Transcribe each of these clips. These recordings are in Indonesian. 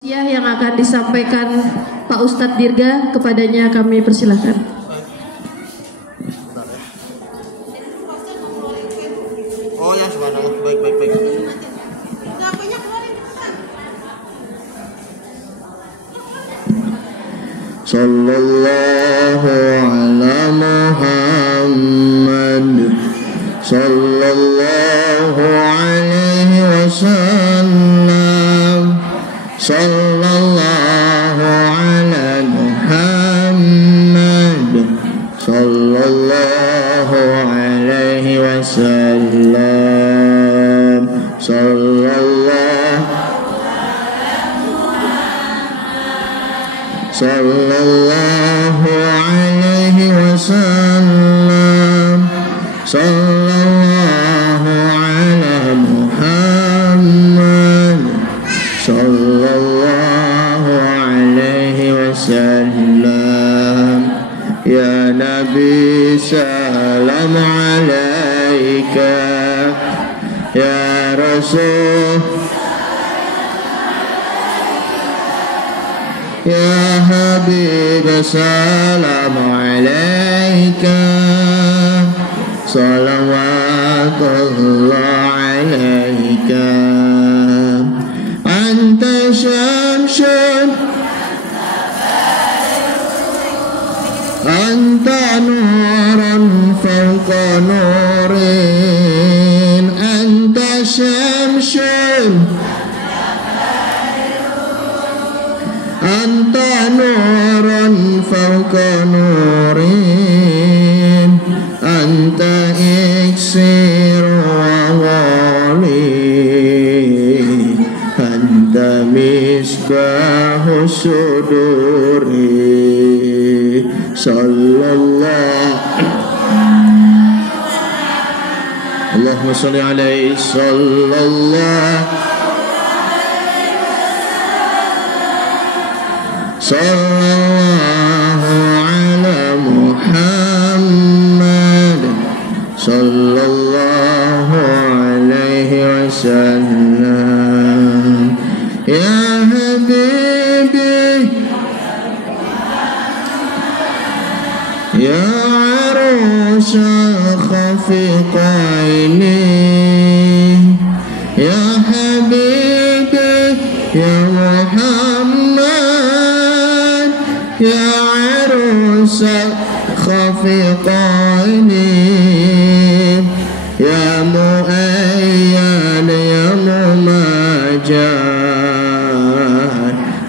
Yang akan disampaikan Pak Ustadz Dirga, kepadanya kami persilahkan. Oh ya, subhanallah. Baik. Sallallahu ala Muhammad sallallahu alaihi wasallam. Sallallahu ala Muhammad sallallahu alaihi wasallam. Sallallahu alaihi wasallam. Sallallahu ala Muhammad sallallahu alaihi wasallam. Ya Nabi salam alaika, ya Rasul, ya Habib salam alaika, salawatullah alaika. Anta syamsun, anta nuran fawqa nurin. Anta syamsun, anta nuran fawqa nurin. Anta iksir wa wali, anta misbahu suduri. Sallallahu Allahumma salli alaihi. Sallallahu ala Muhammad sallallahu alaihi wasallam. Ya Habibi, ya arusha khafiqaini, ya Habibi, ya Muhammad, ya arusha khafiqaini, ya mu'ayyan, ya mumajad,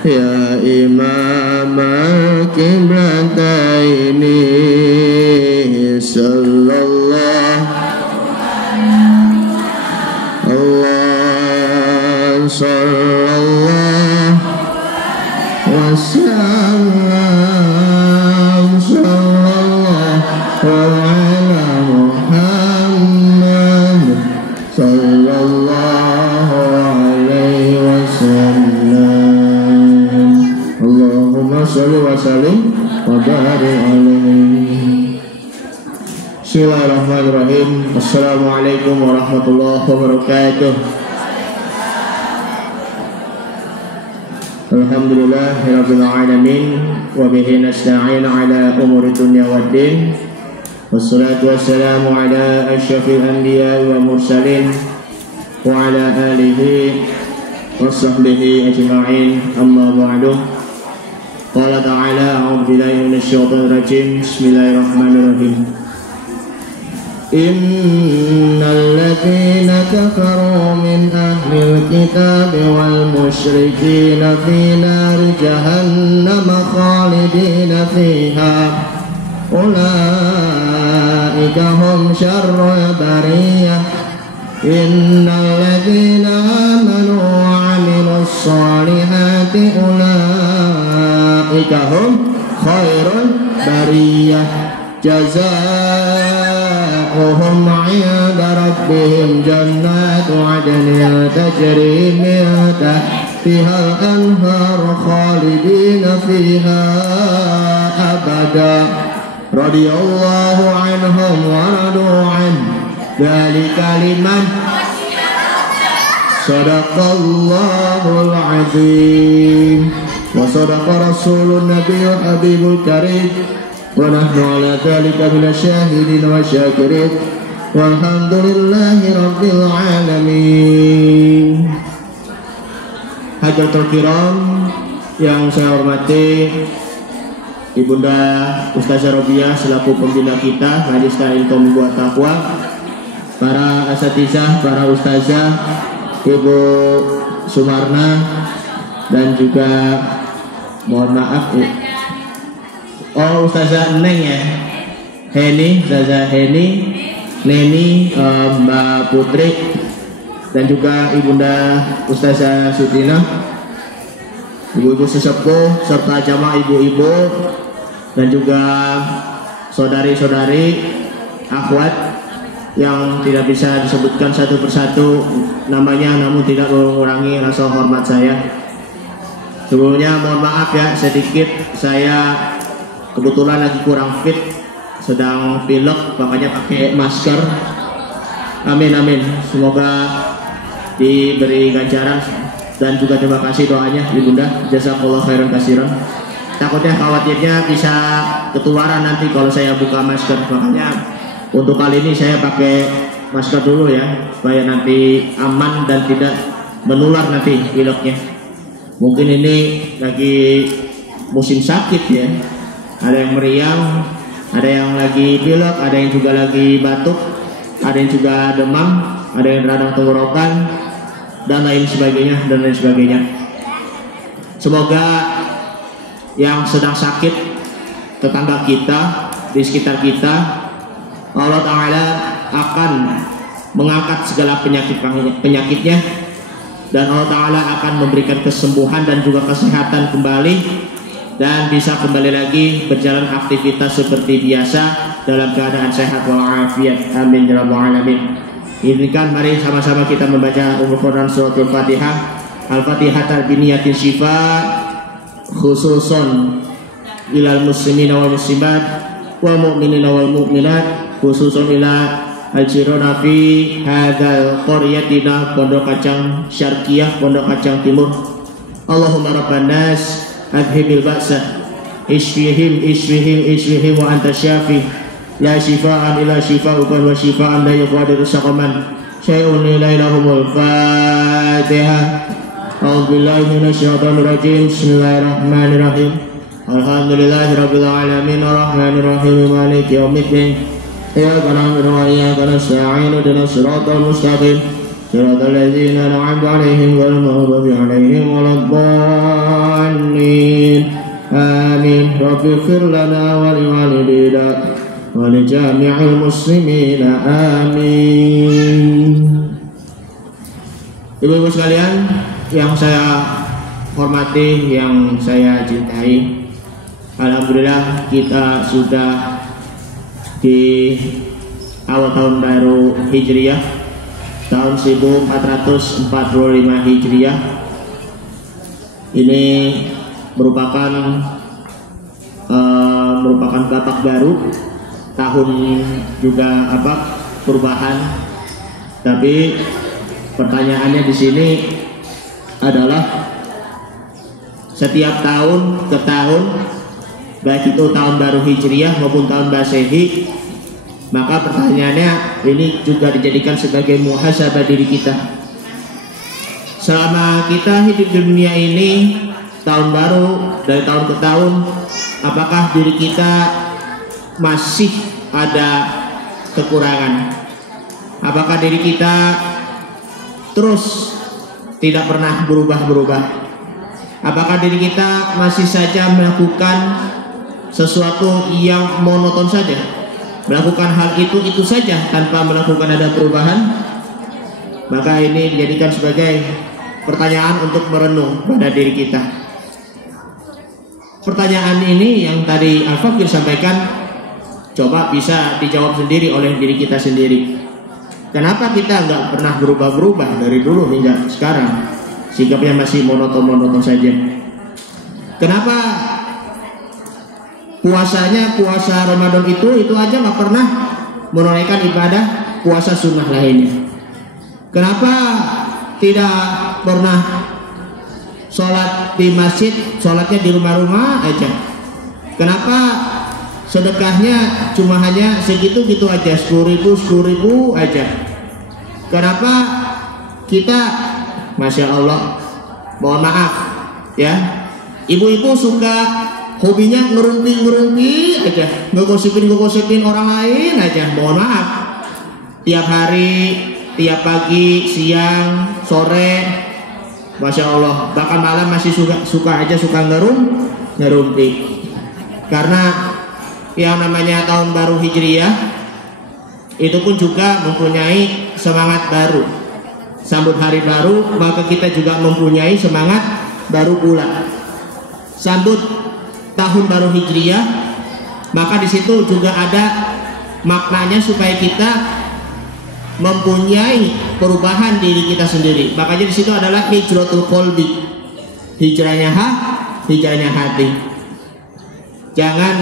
ya imam al-qiblataini. Sallallahu Allah sallallahu wasallam. Sallallahu ala Muhammad sallallahu alaihi wasallam. Allahumma sholli wa sallim wa barik alaihi. Bismillahirrahmanirrahim. Assalamualaikum warahmatullahi wabarakatuh. Alhamdulillahirabbil alamin wa bihi nasta'in ala umuri dunya waddin. Wassalatu wassalamu ala asyrafil anbiya'i wa mursalin wa ala alihi wa sahbihi ajma'in. Amma ba'du. Qala ta'ala a'udzu billahi minasy syaithanir rajim. Bismillahirrahmanirrahim. Innal ladzina kafaru min ahlil kitab wal musyrikin fi nari jahannam khalidina fiha ulaika hum syarrul bariyah. Innal ladzina amanu wa 'amilus solihati ulaika hum khairul bariyah. Jazaohum 'inda rabbihim jannatu 'adnin tajri min tahtiha al-anhar khalidina fiha abada. Radiyallahu anhum wa radu an. Dzalika liman Sadaqallahul azim wa sadaqa rasulun nabiyul habibul karim wa nahnu ala dhalika minasyahidin wa syakirin walhamdulillahi rabbil alamin. Hadirin kiram yang saya hormati, Ibunda Ustazah Robiah selaku pembina kita Majelis Ta'lim Kaum Buat Taqwa, para asatizah, para ustazah, Ibu Sumarna, dan juga mohon maaf Ustazah Neng ya, Heni, Ustazah Heni, Neni, Mbak Putri, dan juga Ibunda Ustazah Sutina, ibu-ibu sesepuh serta jamaah ibu-ibu, dan juga saudari-saudari, akhwat yang tidak bisa disebutkan satu persatu namanya, namun tidak mengurangi rasa hormat saya. Sebelumnya mohon maaf ya, sedikit saya kebetulan lagi kurang fit, sedang pilek, makanya pakai masker. Amin amin, semoga diberi ganjaran, dan juga terima kasih doanya Ibunda, jazakallah khairan katsiran. Takutnya khawatirnya bisa ketularan nanti kalau saya buka masker, makanya untuk kali ini saya pakai masker dulu ya, supaya nanti aman dan tidak menular nanti pileknya. Mungkin ini lagi musim sakit ya, ada yang meriang, ada yang lagi pilek, ada yang juga lagi batuk, ada yang juga demam, ada yang radang tenggorokan, dan lain sebagainya, dan lain sebagainya. Semoga yang sedang sakit, tetangga kita, di sekitar kita, Allah Ta'ala akan mengangkat segala penyakitnya, dan Allah Ta'ala akan memberikan kesembuhan dan juga kesehatan kembali, dan bisa kembali lagi berjalan aktivitas seperti biasa dalam keadaan sehat walafiat. Amin ya rabbal alamin. Izinkan mari sama-sama kita membaca Al-Quran Suratul Fatihah. Al-Fatihah biniyatin syifa khususon ilal muslimina wal muslimat wal mu'minina wal mu'minat, khususon ila al-jirana fi hadzal qaryatina, Pondok Kacang Syarqiyah, Pondok Kacang Timur. Allahumma rabban nas adhibil ba'sa isfihim wa anta syafi la shifaan illa shifauka wa shifaan la yughadiru saqaman syai'un illa ilahumul Fatihah. A'udzubillahi minasyaitonir rajim. Bismillahirrahmanirrahim. Alhamdulillahirabbil alamin arrahmanir rahim maliki yaumiddin. Iyyaka na'budu wa iyyaka nasta'in ihdinas siratal mustaqim siratal ladzina an'amta 'alaihim ghairil maghdubi 'alaihim waladdallin. Amin. Rabbighfir lana wa liwalidina wa li jami'il muslimina. Amin. Ibu-ibu sekalian yang saya hormati, yang saya cintai, alhamdulillah kita sudah di awal tahun baru Hijriah, tahun 1445 Hijriah. Ini merupakan babak baru, tahun juga perubahan. Tapi pertanyaannya di sini adalah setiap tahun ke tahun, baik itu tahun baru Hijriah maupun tahun Masehi, maka pertanyaannya ini juga dijadikan sebagai muhasabah diri kita. Selama kita hidup di dunia ini, tahun baru dari tahun ke tahun, apakah diri kita masih ada kekurangan? Apakah diri kita terus tidak pernah berubah-berubah? Apakah diri kita masih saja melakukan sesuatu yang monoton saja, melakukan hal itu saja tanpa melakukan ada perubahan? Maka ini dijadikan sebagai pertanyaan untuk merenung pada diri kita. Pertanyaan ini yang tadi Al-Fakir sampaikan, coba bisa dijawab sendiri oleh diri kita sendiri. Kenapa kita nggak pernah berubah-berubah dari dulu hingga sekarang? Sikapnya masih monoton-monoton saja. Kenapa puasanya, puasa Ramadan itu aja nggak pernah menunaikan ibadah puasa sunnah lainnya? Kenapa tidak pernah sholat di masjid, sholatnya di rumah-rumah aja. Kenapa sedekahnya cuma hanya segitu-gitu aja, 10.000 aja? Kenapa kita, Masya Allah, mohon maaf ya, ibu-ibu suka hobinya ngerumpi aja, ngegosipin orang lain aja, mohon maaf. Tiap hari, tiap pagi, siang, sore, Masya Allah, bahkan malam masih suka ngerumpi. Karena yang namanya tahun baru Hijriah itu pun juga mempunyai semangat baru. Sambut hari baru, maka kita juga mempunyai semangat baru pula. Sambut tahun baru Hijriah, maka di situ juga ada maknanya supaya kita mempunyai perubahan diri kita sendiri. Makanya di situ adalah hijratul qalbi, hijrahnya hati. Jangan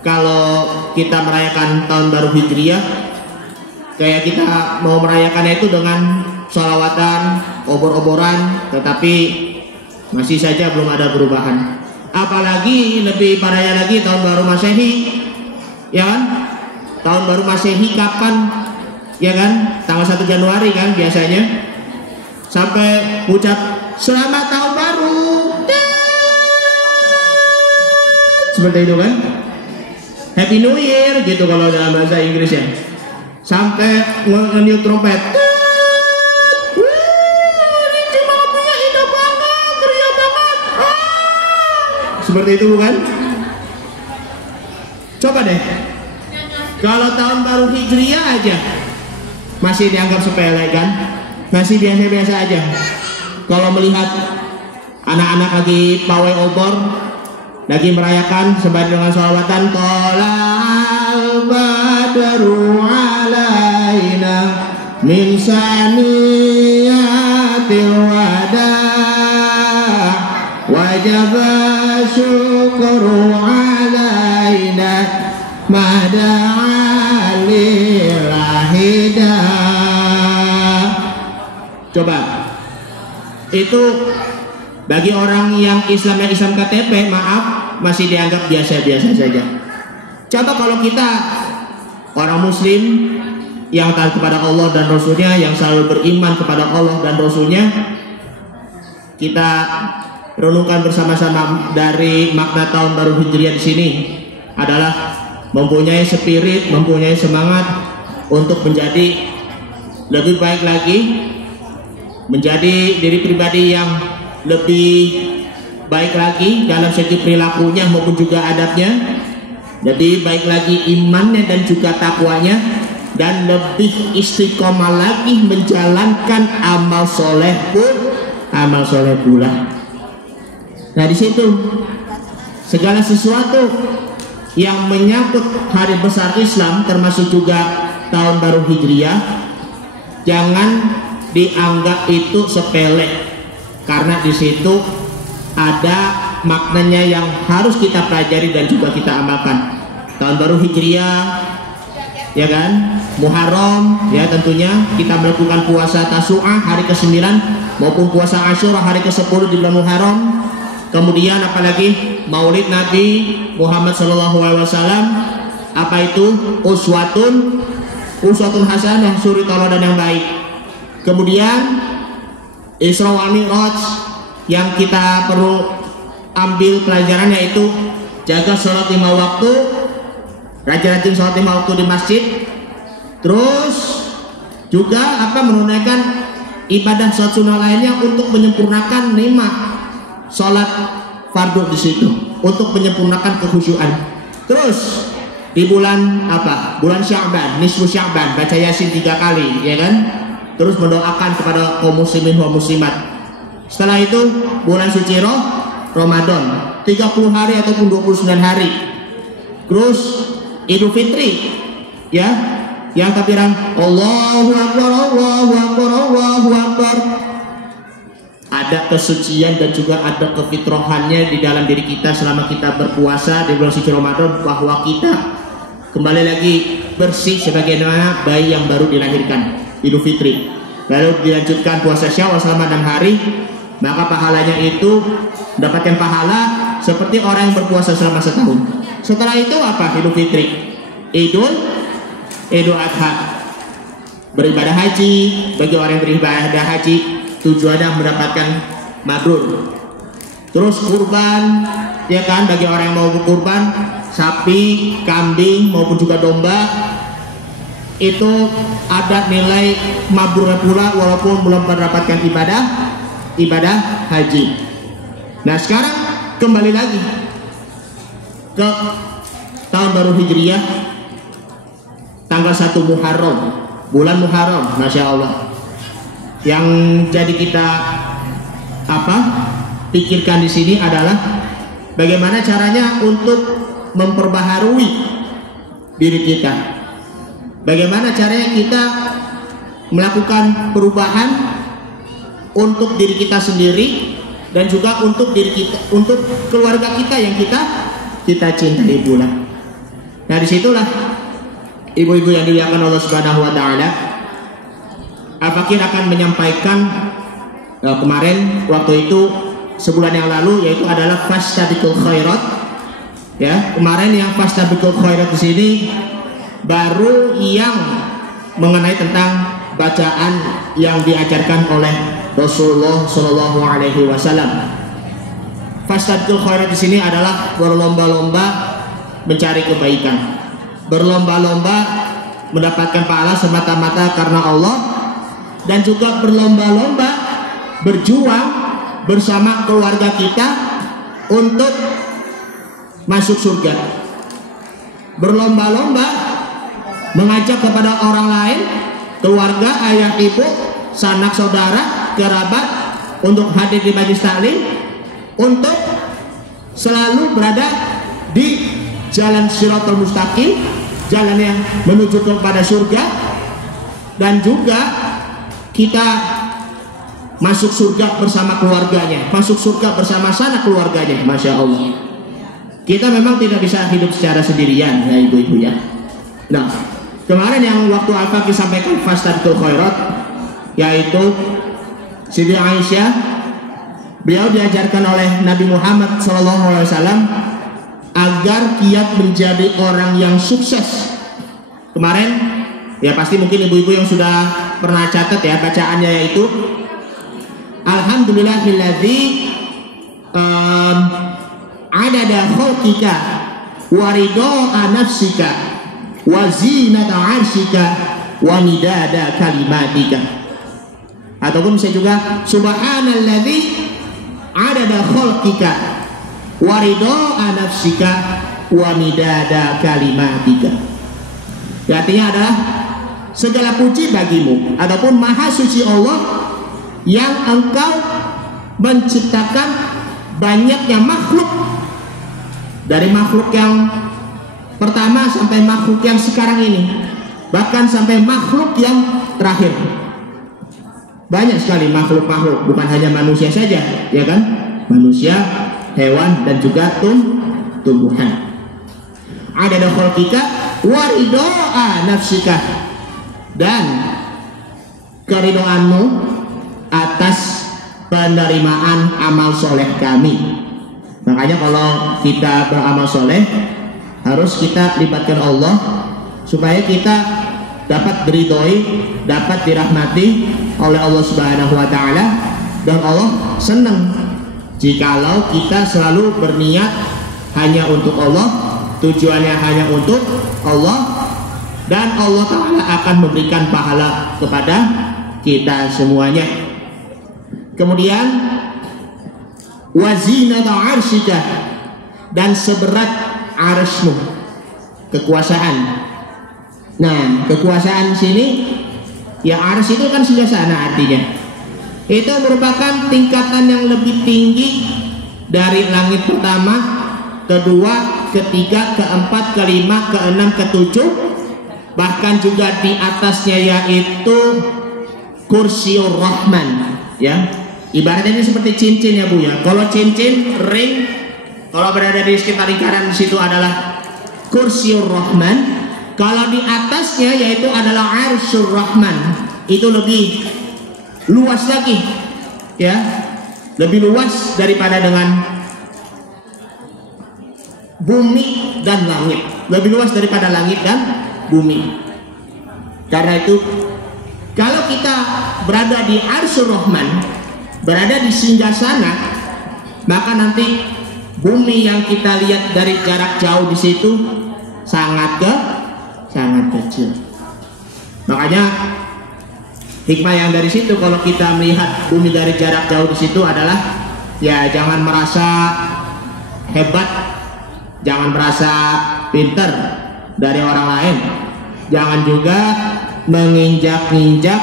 kalau kita merayakan tahun baru Hijriah kayak kita mau merayakannya itu dengan sholawatan, obor-oboran, tetapi masih saja belum ada perubahan. Apalagi lebih parahnya lagi tahun baru Masehi, ya kan? Tahun baru Masehi kapan? Ya kan, tanggal 1 Januari kan biasanya, sampai ucap selamat tahun baru, seperti itu kan, Happy New Year gitu kalau dalam bahasa Inggris ya, sampai nge-new trompet, seperti itu bukan? Coba deh, kalau tahun baru Hijriah aja masih dianggap sepele kan, masih biasa-biasa aja. Kalau melihat anak-anak lagi pawai obor, lagi merayakan sembari dengan sholawatan, tola'al badru alaina min saniyatil wada wajaba syukru alaina mada'alilahida. Coba itu bagi orang yang Islamnya Islam KTP, maaf, masih dianggap biasa-biasa saja. Coba kalau kita orang Muslim yang taat kepada Allah dan Rasulnya, yang selalu beriman kepada Allah dan Rasulnya, kita renungkan bersama-sama dari makna tahun baru Hijriah di sini adalah mempunyai spirit, mempunyai semangat untuk menjadi lebih baik lagi, menjadi diri pribadi yang lebih baik lagi dalam segi perilakunya maupun juga adabnya, lebih baik lagi imannya dan juga takwanya, dan lebih istiqomah lagi menjalankan amal soleh pula. Nah di situ segala sesuatu yang menyangkut hari besar Islam, termasuk juga tahun baru Hijriah, jangan dianggap itu sepele, karena di situ ada maknanya yang harus kita pelajari dan juga kita amalkan. Tahun baru Hijriah, ya kan, Muharram, ya tentunya kita melakukan puasa Tasu'ah hari ke-9 maupun puasa Asyura hari ke-10 di bulan Muharram. Kemudian apalagi Maulid Nabi Muhammad SAW, apa itu? Uswatun hasanah, suri teladan yang baik. Kemudian Isra wal Mi'raj, yang kita perlu ambil pelajaran yaitu jaga sholat 5 waktu, rajin-rajin sholat 5 waktu di masjid, terus juga menunaikan ibadah sholat sunnah lainnya untuk menyempurnakan 5 sholat fardu di situ, untuk menyempurnakan kekhusyuan. Terus di bulan bulan Sya'ban, nisfu Sya'ban, baca Yasin 3 kali, ya kan? Terus mendoakan kepada kaum muslimin wa muslimat. Setelah itu bulan suci Ramadan, 30 hari ataupun 29 hari. Terus Idul Fitri, ya, yang takbiran Allahu Akbar, Allahu Akbar, Allahu Akbar. Ada kesucian dan juga ada kefitrahannya di dalam diri kita selama kita berpuasa di bulan suci Ramadan, bahwa kita kembali lagi bersih sebagaimana bayi yang baru dilahirkan. Idul Fitri. lalu dilanjutkan puasa Syawal selama 6 hari, maka pahalanya itu mendapatkan pahala seperti orang yang berpuasa selama setahun. Setelah itu apa? Idul Fitri, Idul Adha, beribadah haji. Bagi orang yang beribadah haji tujuannya mendapatkan mabrur. Terus kurban, ya kan, bagi orang yang mau kurban sapi, kambing maupun juga domba, itu ada nilai mabrurnya pula walaupun belum mendapatkan ibadah haji. Nah sekarang kembali lagi ke tahun baru Hijriyah, tanggal 1 Muharram, bulan Muharram, Masya Allah. Yang jadi kita pikirkan di sini adalah bagaimana caranya untuk memperbaharui diri kita. Bagaimana caranya kita melakukan perubahan untuk diri kita sendiri dan juga untuk diri kita, untuk keluarga kita yang kita cintai pula. Nah disitulah ibu-ibu yang dimuliakan Allah Subhanahu Wa Taala, Al-Fakir akan menyampaikan kemarin waktu itu sebulan yang lalu, yaitu adalah fastabiqul khairat. Ya, kemarin yang fastabiqul khairat di sini baru yang mengenai tentang bacaan yang diajarkan oleh Rasulullah Shallallahu Alaihi Wasallam. Fastabiqul khairat di sini adalah berlomba-lomba mencari kebaikan, berlomba-lomba mendapatkan pahala semata-mata karena Allah, dan juga berlomba-lomba berjuang bersama keluarga kita untuk masuk surga. Berlomba-lomba mengajak kepada orang lain, keluarga, ayah, ibu, sanak saudara, kerabat, untuk hadir di majelis taklim, untuk selalu berada di jalan Shiratal Mustaqim, jalan yang menuju kepada surga, dan juga kita masuk surga bersama keluarganya, masuk surga bersama sanak keluarganya. Masya Allah. Kita memang tidak bisa hidup secara sendirian, ya ibu-ibu ya. Nah, kemarin yang waktu Al-Fakir sampaikan fastabiqul khairat, yaitu Siti Aisyah, beliau diajarkan oleh Nabi Muhammad SAW agar giat menjadi orang yang sukses. Kemarin, ya pasti mungkin ibu-ibu yang sudah pernah catat ya bacaannya, yaitu Alhamdulillahilladzi adada khalqika wa ridha nafsika wa zinata 'arsyika wa midada kalimatika. Ataupun bisa juga subhanalladzi adada khalqika wa ridha nafsika wa midada kalimatika. Artinya adalah segala puji bagimu, ataupun maha suci Allah yang engkau menciptakan banyaknya makhluk, dari makhluk yang pertama sampai makhluk yang sekarang ini, bahkan sampai makhluk yang terakhir. Banyak sekali makhluk-makhluk, bukan hanya manusia saja, ya kan? Manusia, hewan, dan juga tumbuhan. Ada khalqika wa ridha nafsika, dan keridoanmu atas penerimaan amal soleh kami. Makanya kalau kita beramal soleh, harus kita libatkan Allah supaya kita dapat diridhoi, dapat dirahmati oleh Allah Subhanahu Wa Taala, dan Allah senang jikalau kita selalu berniat hanya untuk Allah, tujuannya hanya untuk Allah, dan Allah Taala akan memberikan pahala kepada kita semuanya. Kemudian wazinata 'arsyika, dan seberat arsy-Mu, kekuasaan. Nah, kekuasaan sini ya, arsy itu kan singgahsana, artinya itu merupakan tingkatan yang lebih tinggi dari langit pertama, kedua, ketiga, keempat, kelima, keenam, ketujuh, bahkan juga di atasnya yaitu kursiur Rahman, ya. Ibaratnya ini seperti cincin ya Bu ya. Kalau cincin ring, kalau berada di sekitar lingkaran situ adalah kursiur Rahman. Kalau di atasnya yaitu adalah arsyur Rahman. Itu lebih luas lagi, ya, lebih luas daripada dengan bumi dan langit, lebih luas daripada langit dan bumi. Karena itu, kalau kita berada di Arsyur Rahman, berada di singgasana, maka nanti bumi yang kita lihat dari jarak jauh di situ sangat kecil. Makanya hikmah yang dari situ, kalau kita melihat bumi dari jarak jauh di situ adalah, ya, jangan merasa hebat, jangan merasa pinter dari orang lain, jangan juga menginjak-injak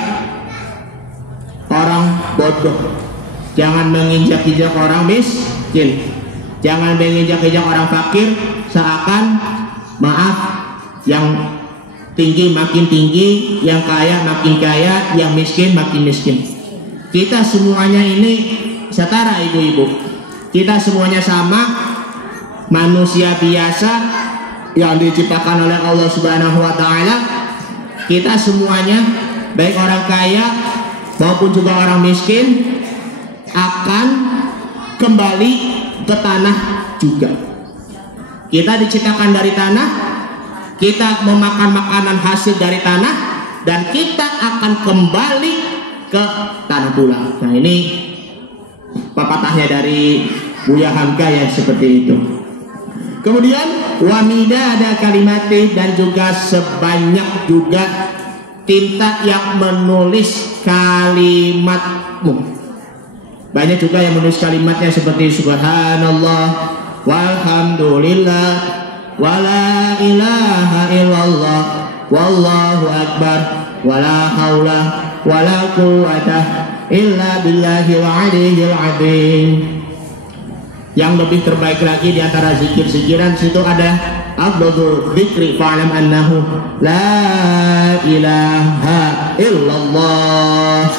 orang bodoh, jangan menginjak-injak orang miskin, jangan menginjak-injak orang fakir, seakan, maaf, yang tinggi makin tinggi, yang kaya makin kaya, yang miskin makin miskin. Kita semuanya ini setara, ibu-ibu. Kita semuanya sama, manusia biasa yang diciptakan oleh Allah Subhanahu wa Ta'ala. Kita semuanya, baik orang kaya maupun juga orang miskin, akan kembali ke tanah juga. Kita diciptakan dari tanah, kita memakan makanan hasil dari tanah, dan kita akan kembali ke tanah pula. Nah, ini pepatahnya dari Buya Hamka yang seperti itu. Kemudian wamida ada kalimatih, dan juga sebanyak juga tinta yang menulis kalimatmu. Banyak juga yang menulis kalimatnya seperti subhanallah, walhamdulillah, wala ilaha illallah, wallahu akbar, wala haula wala quwwata illa billahil aliyil azim. Yang lebih terbaik lagi di antara zikir-zikiran situ ada afdhalul dzikri fa'lam annahu la ilaha illallah.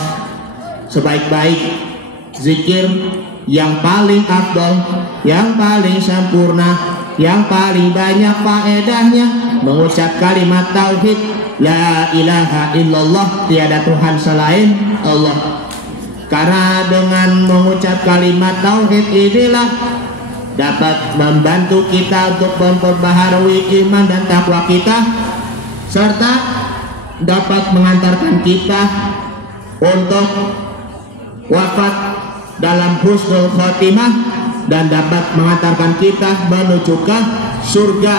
Sebaik-baik zikir, yang paling afdal, yang paling sempurna, yang paling banyak faedahnya, mengucap kalimat tauhid la ilaha illallah, tiada Tuhan selain Allah. Karena dengan mengucap kalimat tauhid inilah dapat membantu kita untuk memperbaharui iman dan takwa kita, serta dapat mengantarkan kita untuk wafat dalam husnul khotimah, dan dapat mengantarkan kita menuju ke surga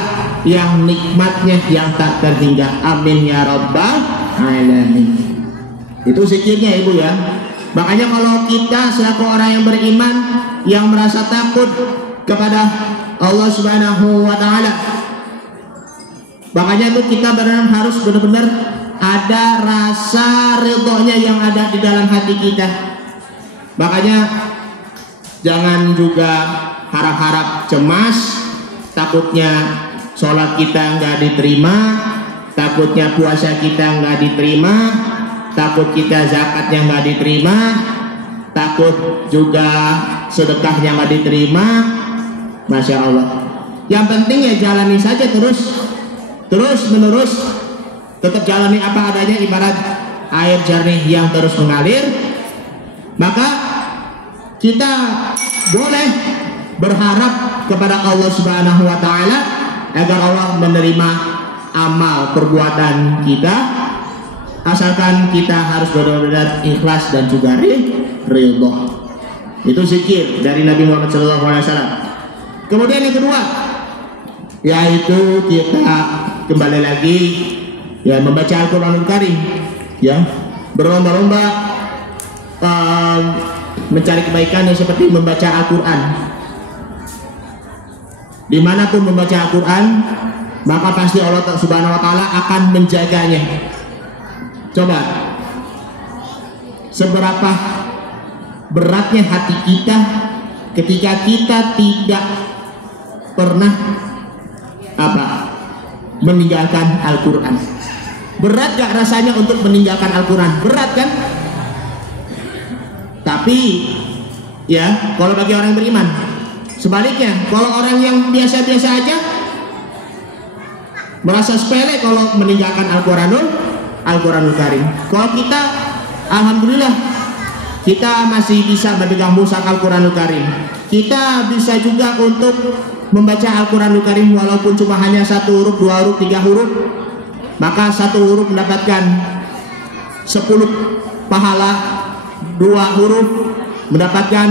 yang nikmatnya yang tak terhingga. Amin ya rabbal alamin. Itu zikirnya, ibu, ya. Makanya kalau kita selaku orang yang beriman, yang merasa takut kepada Allah Subhanahu wa Ta'ala, makanya itu kita harus benar-benar ada rasa ridhonya yang ada di dalam hati kita. Makanya jangan juga harap-harap cemas, takutnya sholat kita nggak diterima, takutnya puasa kita nggak diterima, takut kita zakatnya nggak diterima, takut juga sedekahnya nggak diterima. Masya Allah. Yang penting ya jalani saja terus menerus, tetap jalani apa adanya, ibarat air jernih yang terus mengalir. Maka kita boleh berharap kepada Allah Subhanahu wa Ta'ala agar Allah menerima amal perbuatan kita, asalkan kita harus benar-benar ikhlas dan juga ridho. Itu zikir dari Nabi Muhammad SAW. Kemudian yang kedua, yaitu kita kembali lagi, ya, membaca Al-Quranul Karim, ya, berlomba-lomba mencari kebaikan yang seperti membaca Al-Quran. Dimanapun membaca Al-Quran, maka pasti Allah Subhanahu wa Ta'ala akan menjaganya. Coba, seberapa beratnya hati kita ketika kita tidak pernah meninggalkan Al-Quran. Berat gak rasanya untuk meninggalkan Al-Quran? Berat kan? Tapi ya, kalau bagi orang yang beriman, sebaliknya, kalau orang yang biasa-biasa aja merasa sepele kalau meninggalkan Al-Quranul Karim. Kalau kita alhamdulillah kita masih bisa memegang mushaf Al-Quranul Karim. Kita bisa juga untuk membaca Al-Quranul Karim walaupun cuma hanya 1 huruf, 2 huruf, 3 huruf. Maka 1 huruf mendapatkan 10 pahala, 2 huruf mendapatkan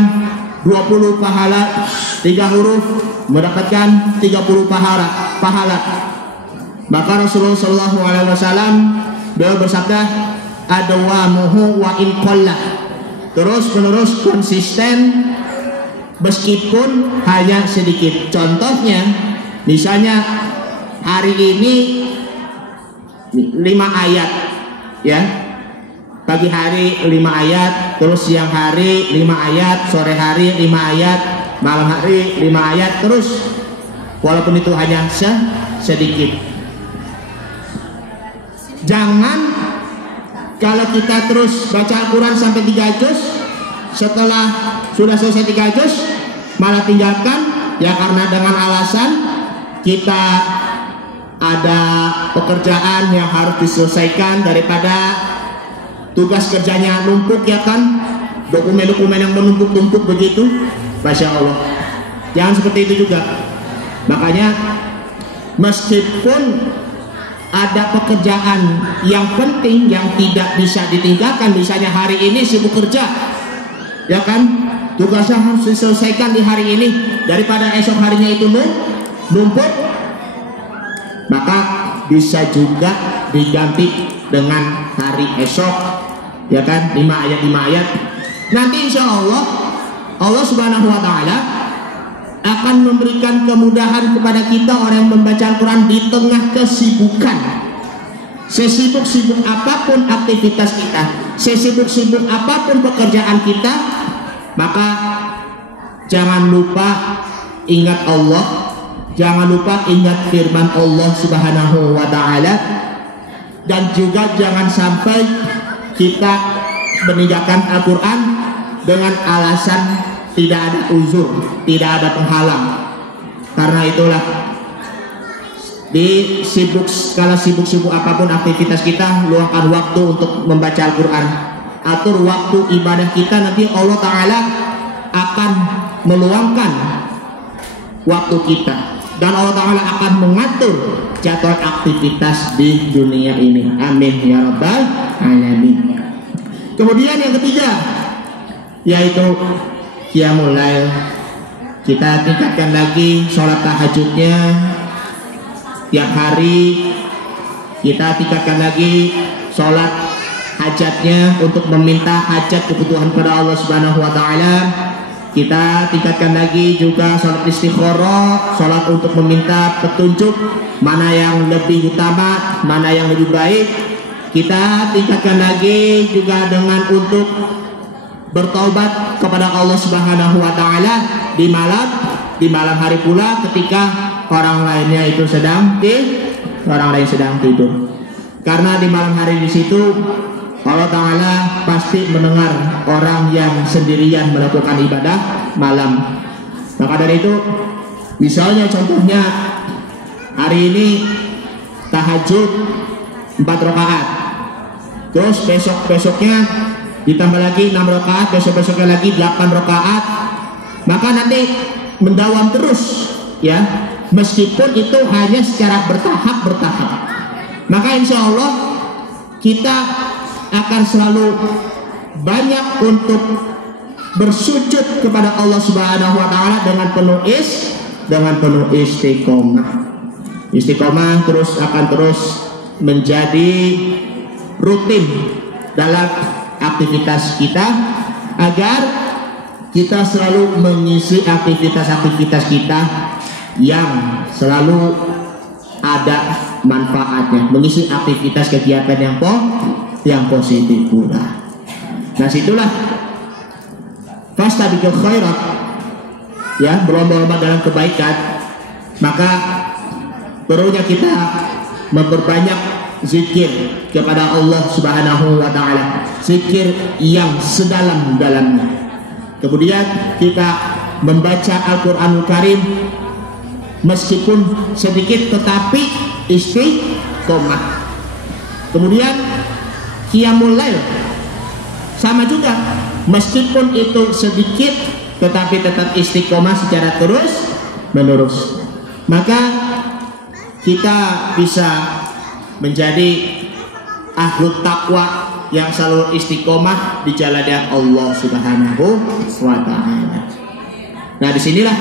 20 pahala, 3 huruf mendapatkan 30 pahala. Maka Rasulullah SAW beliau bersabda, adwamuhu wa in qalla, terus menerus konsisten meskipun hanya sedikit. Contohnya misalnya hari ini 5 ayat ya, pagi hari 5 ayat, terus siang hari 5 ayat, sore hari 5 ayat, malam hari 5 ayat, terus walaupun itu hanya sedikit. Jangan kalau kita terus baca Al-Quran sampai 3 juz, setelah sudah selesai 3 juz malah tinggalkan, ya karena dengan alasan kita ada pekerjaan yang harus diselesaikan, daripada tugas kerjanya numpuk, ya kan, dokumen-dokumen yang menumpuk-numpuk begitu. Masya Allah, jangan seperti itu juga. Makanya meskipun ada pekerjaan yang penting yang tidak bisa ditinggalkan, misalnya hari ini sibuk kerja, ya kan, tugasnya harus diselesaikan di hari ini, daripada esok harinya itu numpuk, maka bisa juga diganti dengan hari esok, ya kan, 5 ayat 5 ayat. Nanti insya Allah Allah Subhanahu wa Ta'ala akan memberikan kemudahan kepada kita orang yang membaca Al-Quran di tengah kesibukan. Sesibuk-sibuk apapun aktivitas kita, sesibuk-sibuk apapun pekerjaan kita, maka jangan lupa ingat Allah, jangan lupa ingat firman Allah Subhanahu wa Ta'ala, dan juga jangan sampai kita meninggalkan Al-Quran dengan alasan tidak ada uzur, tidak ada penghalang. Karena itulah skala sibuk-sibuk apapun aktivitas kita, luangkan waktu untuk membaca Al-Quran. Atur waktu ibadah kita, nanti Allah Ta'ala akan meluangkan waktu kita, dan Allah Ta'ala akan mengatur jadwal aktivitas di dunia ini. Amin ya rabbal alamin. Kemudian yang ketiga yaitu qiyamul lail. Kita tingkatkan lagi sholat tahajudnya tiap hari. Kita tingkatkan lagi sholat hajatnya untuk meminta hajat kebutuhan pada Allah Subhanahu wa Ta'ala. Kita tingkatkan lagi juga sholat istikharah, sholat untuk meminta petunjuk mana yang lebih utama, mana yang lebih baik. Kita tingkatkan lagi juga dengan untuk bertaubat kepada Allah Subhanahu wa Ta'ala di malam hari pula, ketika orang lainnya itu sedang tidur. Karena di malam hari di situ Allah Ta'ala pasti mendengar orang yang sendirian melakukan ibadah malam. Maka dari itu, misalnya contohnya hari ini tahajud 4 rakaat, terus besoknya ditambah lagi 6 rakaat, besoknya lagi 8 rakaat, maka nanti mendawam terus, ya, meskipun itu hanya secara bertahap. Maka insya Allah kita akan selalu banyak untuk bersujud kepada Allah Subhanahu wa Ta'ala dengan penuh istiqomah. Istiqomah akan terus menjadi rutin dalam aktivitas kita, agar kita selalu mengisi aktivitas kita yang selalu ada manfaatnya, mengisi aktivitas kegiatan yang positif pula. Nah, situlah fastabiqul khairat, ya, berlomba-lomba dalam kebaikan. Maka perlunya kita memperbanyak zikir kepada Allah Subhanahu wa Ta'ala, zikir yang sedalam-dalamnya. Kemudian kita membaca Al-Quranul Karim meskipun sedikit, tetapi istiqomah. Kemudian qiyamul lail sama juga, meskipun itu sedikit tetapi tetap istiqomah secara terus menerus, maka kita bisa menjadi ahlu takwa yang selalu istiqomah di jalan yang Allah Subhanahu wa Ta'ala. Nah, disinilah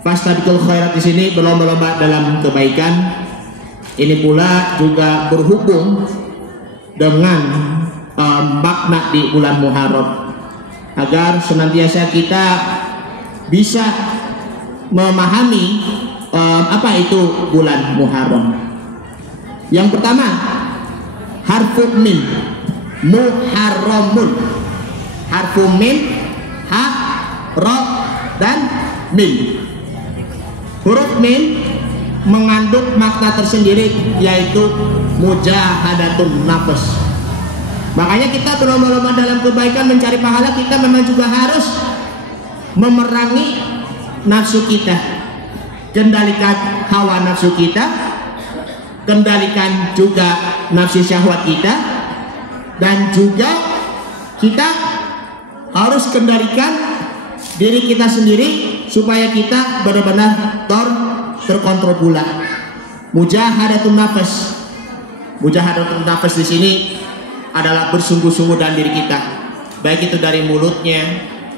fastabiqul khairat, di sini berlomba-lomba dalam kebaikan. Ini pula juga berhubung dengan makna di bulan Muharram, agar senantiasa kita bisa memahami apa itu bulan Muharram. Yang pertama, harfu min, muharramun. Harfu min, ha, ro, dan min. Huruf min mengandung makna tersendiri, yaitu mujahadatun nafas. Makanya kita berlomba-lomba dalam kebaikan mencari pahala, kita memang juga harus memerangi nafsu kita, kendalikan hawa nafsu kita, kendalikan juga nafsu syahwat kita, dan juga kita harus kendalikan diri kita sendiri supaya kita benar-benar terkontrol pula. Mujahadatun nafas. Mujahadatun nafas di sini adalah bersungguh-sungguh dalam diri kita, baik itu dari mulutnya,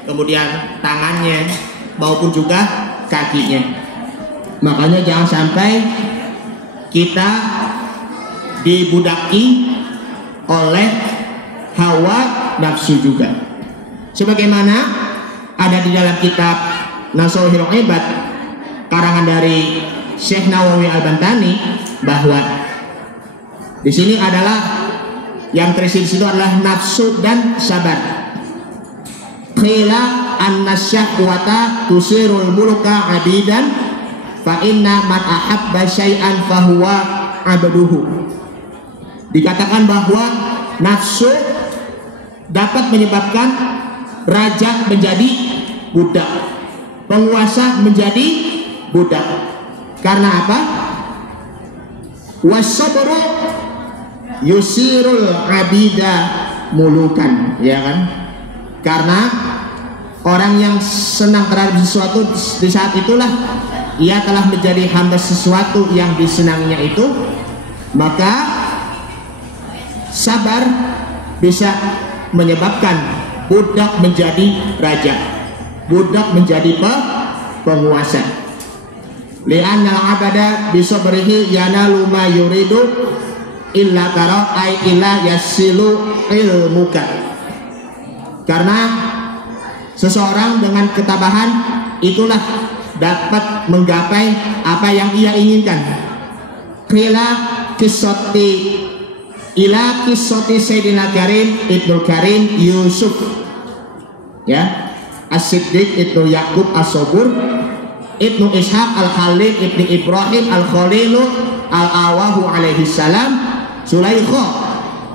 kemudian tangannya, maupun juga kakinya. Makanya jangan sampai kita dibudaki oleh hawa nafsu juga. Sebagaimana ada di dalam kitab Nashorul Ibad karangan dari Syekh Nawawi Al-Bantani, bahwa di sini adalah yang terisi di situ adalah nafsu dan sabar. Qila anna syahwata tusirul muluka abidan fa inna man ahabba syai'an fahuwa abduhu. Dikatakan bahwa nafsu dapat menyebabkan raja menjadi budak, penguasa menjadi budak. Karena apa? Wasabru yusirul abida mulukan, ya kan? Karena orang yang senang terhadap sesuatu, di saat itulah ia telah menjadi hamba sesuatu yang disenanginya itu. Maka sabar bisa menyebabkan budak menjadi raja, budak menjadi penguasa. Li'anna al-abada bisabrihi yanalu ma yuridu illa tara ay illa yasilu ilmuka. Karena seseorang dengan ketabahan itulah dapat menggapai apa yang ia inginkan. Qila qissati ila qissati Sayyidina Karim Ibnu Karim Yusuf, ya, As-Siddiq Ibnu Yakub As-Sobur Ibnu Ishaq Al-Khalid Ibnu Ibrahim Al-Khalilu Al-Awahu alaihi salam Sulaikha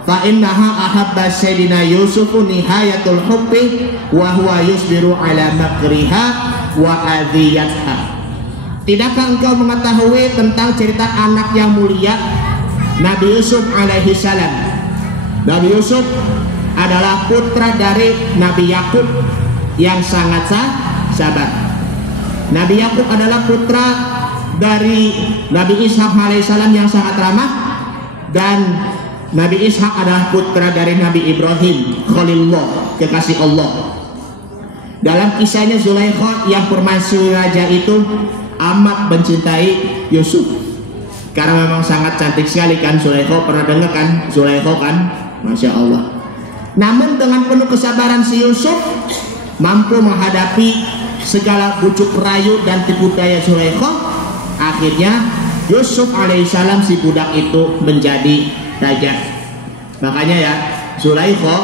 fa innaha ahabba Sayyidina Yusuf nihayatul hubbi wa huwa yusbiru ala makriha wa adhiyatha. Tidakkah engkau mengetahui tentang cerita anak yang mulia Nabi Yusuf alaihi salam? Nabi Yusuf adalah putra dari Nabi Yakub yang sangat sabar. Nabi Yakub adalah putra dari Nabi Ishaq alaihissalam yang sangat ramah, dan Nabi Ishaq adalah putra dari Nabi Ibrahim Khalilullah, kekasih Allah. Dalam kisahnya Zulaikha yang permaisuri raja itu amat mencintai Yusuf, karena memang sangat cantik sekali kan Zulaikha. Pernah dengar kan Zulaikha kan? Masya Allah. Namun dengan penuh kesabaran si Yusuf mampu menghadapi segala bujuk rayu dan tipu daya Zulaikha. Akhirnya Yusuf alaihissalam si budak itu menjadi raja. Makanya ya, Zulaikha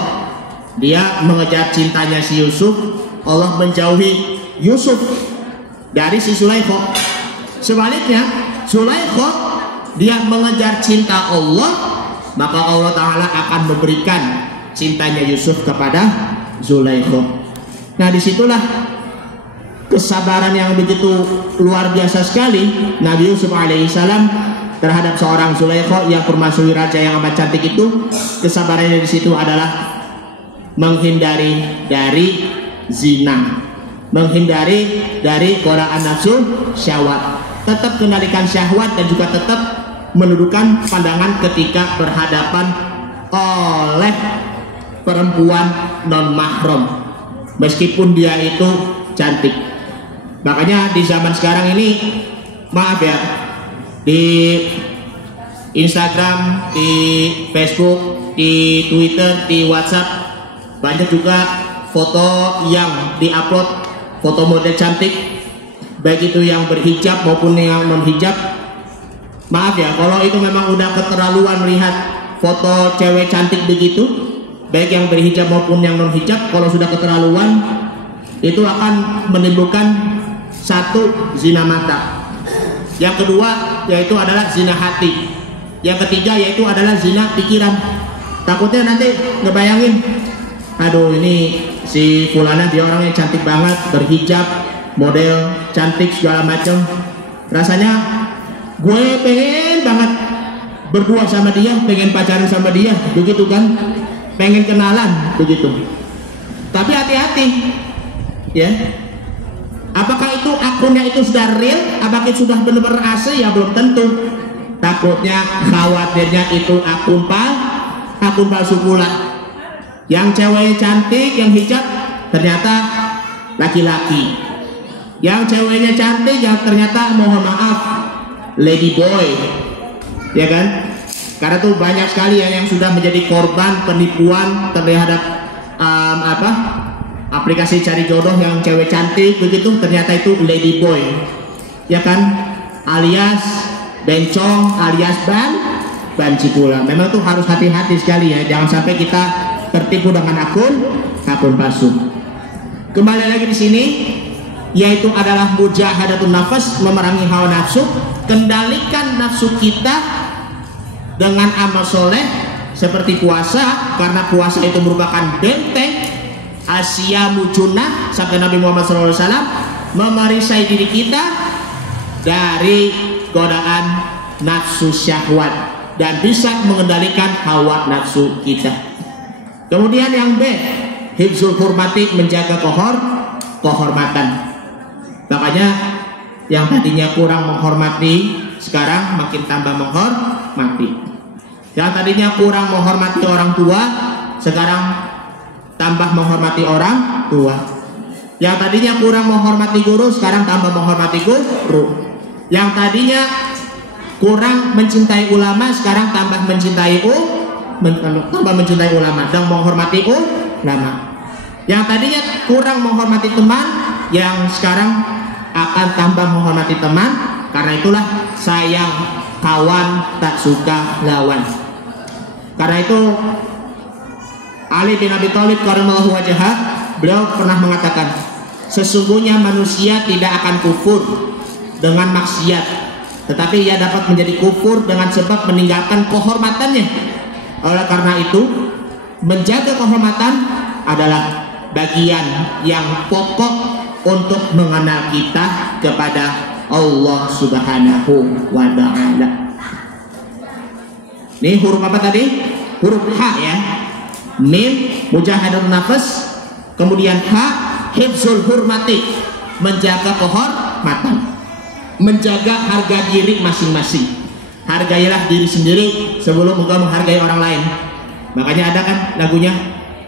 dia mengejar cintanya si Yusuf, Allah menjauhi Yusuf dari si Zulaikha. Sebaliknya Zulaikha dia mengejar cinta Allah, maka Allah Ta'ala akan memberikan cintanya Yusuf kepada Zulaikha. Nah, disitulah kesabaran yang begitu luar biasa sekali Nabi Yusuf alaihissalam terhadap seorang Zulaikha yang permaisuri raja yang amat cantik itu. Kesabarannya di situ adalah menghindari dari zina, menghindari dari godaan nafsu syahwat, tetap kendalikan syahwat dan juga tetap menundukkan pandangan ketika berhadapan oleh perempuan non mahram meskipun dia itu cantik. Makanya di zaman sekarang ini, maaf ya, di Instagram, di Facebook, di Twitter, di WhatsApp banyak juga foto yang diupload, foto model cantik, baik itu yang berhijab maupun yang non hijab. Maaf ya, kalau itu memang udah keterlaluan melihat foto cewek cantik begitu, baik yang berhijab maupun yang non hijab, kalau sudah keterlaluan itu akan menimbulkan satu, zina mata, yang kedua yaitu adalah zina hati, yang ketiga yaitu adalah zina pikiran. Takutnya nanti ngebayangin, aduh ini si fulana dia orangnya cantik banget, berhijab, model cantik segala macam, rasanya gue pengen banget berdua sama dia, pengen pacaran sama dia, begitu kan, pengen kenalan begitu. Tapi hati-hati ya, apakah itu akunnya itu sudah real, apakah itu sudah benar-benar asli, ya belum tentu. Takutnya, khawatirnya itu akun palsu pula. Yang cewek cantik, yang hijab ternyata laki-laki. Yang ceweknya cantik, yang ternyata mohon maaf lady boy, ya kan? Karena tuh banyak sekali ya yang sudah menjadi korban penipuan terhadap aplikasi cari jodoh yang cewek cantik begitu, ternyata itu lady boy, ya kan? Alias bencong, alias banci pula. Memang tuh harus hati-hati sekali ya, jangan sampai kita tertipu dengan akun palsu. Kembali lagi di sini, yaitu adalah mujahadatun nafas, memerangi hawa nafsu. Kendalikan nafsu kita dengan amal soleh seperti puasa, karena puasa itu merupakan benteng. Asyamu junnah, sabda Nabi Muhammad SAW, memerisai diri kita dari godaan nafsu syahwat dan bisa mengendalikan hawa nafsu kita. Kemudian yang B, hifzul hurmati, menjaga kehormatan. Makanya yang tadinya kurang menghormati sekarang makin tambah menghormati. Yang tadinya kurang menghormati orang tua sekarang tambah menghormati orang tua. Yang tadinya kurang menghormati guru sekarang tambah menghormati guru. Yang tadinya kurang mencintai ulama sekarang tambah mencintai ulama dan menghormati ulama. Yang tadinya kurang menghormati teman, yang sekarang akan tambah menghormati teman. Karena itulah sayang kawan tak suka lawan. Karena itu Ali bin Abi Thalib karramallahu wajhah, beliau pernah mengatakan, sesungguhnya manusia tidak akan kufur dengan maksiat, tetapi ia dapat menjadi kufur dengan sebab meninggalkan kehormatannya. Oleh karena itu, menjaga kehormatan adalah bagian yang pokok untuk mengenal kita kepada Allah Subhanahu wa ta'ala. Ini huruf apa tadi? Huruf H ya. Mim, mujahadatun nafas. Kemudian H, hifzul hurmati, menjaga kehormatan, menjaga harga diri masing-masing. Hargailah diri sendiri sebelum engkau menghargai orang lain. Makanya ada kan lagunya,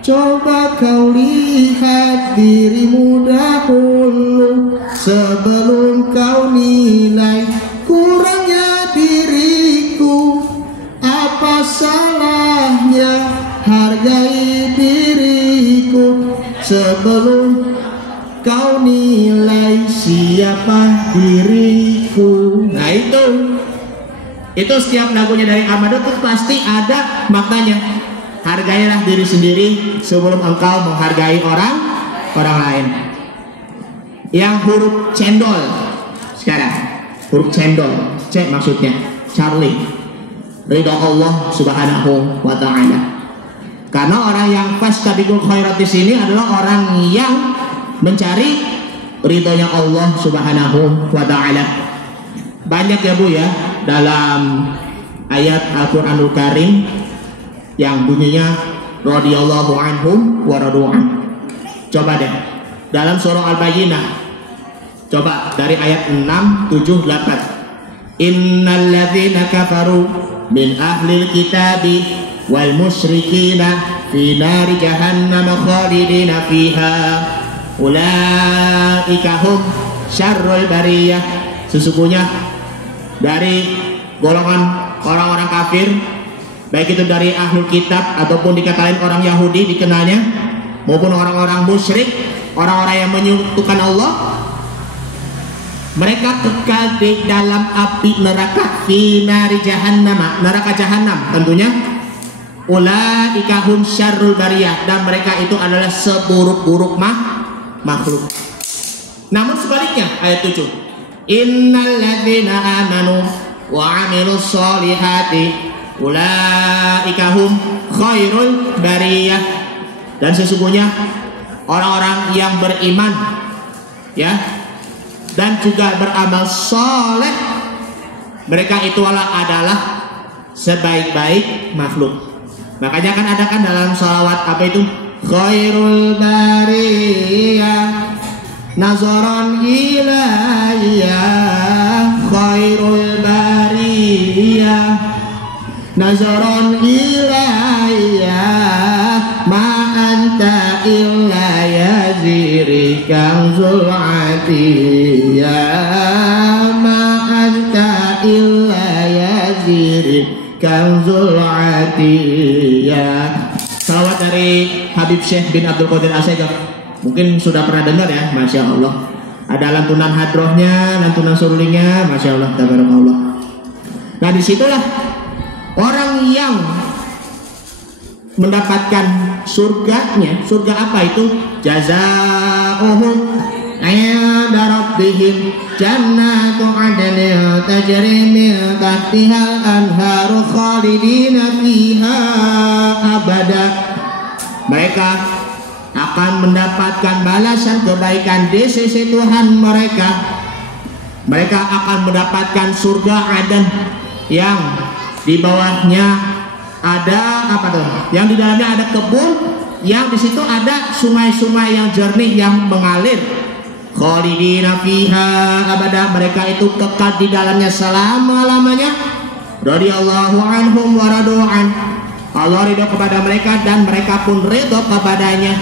coba kau lihat dirimu dahulu sebelum kau nilai kurangnya diriku. Apa salahnya hargai diriku sebelum kau nilai siapa diriku. Nah itu setiap lagunya dari Ahmad itu pasti ada maknanya. Hargailah diri sendiri sebelum engkau menghargai orang lain. Yang huruf cendol sekarang, huruf cendol, C maksudnya Charlie, ridha Allah Subhanahu wa ta'ala. Karena orang yang fastabiqul khairat di sini adalah orang yang mencari ridhonya Allah Subhanahu wa ta'ala. Banyak ya Bu ya dalam ayat Al-Qur'anul Karim yang bunyinya radhiyallahu anhum wa radu'an. Coba deh dalam surah Al-Bayyinah, coba dari ayat 6, 7, 8. Innal ladzina kafaru min ahlil kitabi wal musyrikina fi nari jahannam khalidina fiha ulaika hum syarrul bariyah. Sesungguhnya dari golongan orang-orang kafir, baik itu dari ahlul kitab ataupun dikatakan orang Yahudi dikenalnya, maupun orang-orang musyrik, orang-orang yang menyekutukan Allah, mereka kekal di dalam api neraka, fi nari jahannam, neraka jahanam tentunya. Ulaika hum syarrul bariyah, dan mereka itu adalah seburuk-buruk makhluk. Namun sebaliknya ayat 7, innal ladzina amanu wa amilus solihati ulaika hum khairul bariyah. Dan sesungguhnya orang-orang yang beriman ya dan juga beramal soleh, mereka itu adalah sebaik-baik makhluk. Makanya kan ada kan dalam sholawat apa itu, khairul bariyah nazaron ilayya, khairul bariyah nazaron ilayya, ma anta illa yaziri kanzul atiyah, ma anta illa yaziri kanzul atiyah. Salawat dari Habib Syekh bin Abdul Qadir As-Segaf, mungkin sudah pernah dengar ya, Masya Allah. Ada lantunan hadrohnya, lantunan surlingnya, Masya Allah, tabarakallah. Nah disitulah orang yang mendapatkan surganya. Surga apa itu? Jazaohum 'inda rabbihim jannatu 'adnin tajri min tahtihal anharu khalidina fiha abada. Mereka akan mendapatkan balasan kebaikan di sisi Tuhan mereka. Mereka akan mendapatkan surga Aden yang di bawahnya ada apa tuh? Yang di dalamnya ada kebun, yang di situ ada sungai-sungai yang jernih yang mengalir. Khalidina fiha abada, mereka itu kekal di dalamnya selama-lamanya. Radhiyallahu anhum wa radu'an, Allah ridho kepada mereka dan mereka pun ridho kepadanya.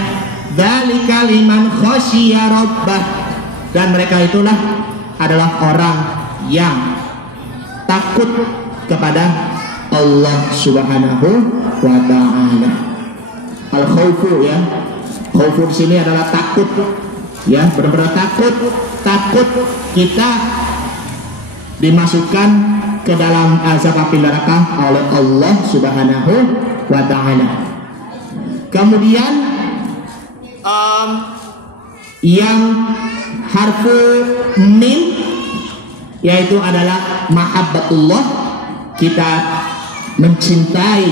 Dzalika liman khasyiya rabbah, dan mereka itulah adalah orang yang takut kepada Allah Subhanahu wa ta'ala. Al-khaufu ya, khaufu di sini adalah takut ya, benar-benar takut kita dimasukkan ke dalam azab api neraka oleh Allah Subhanahu wa ta'ala. Kemudian yang harfu mim yaitu adalah mahabbatullah, kita mencintai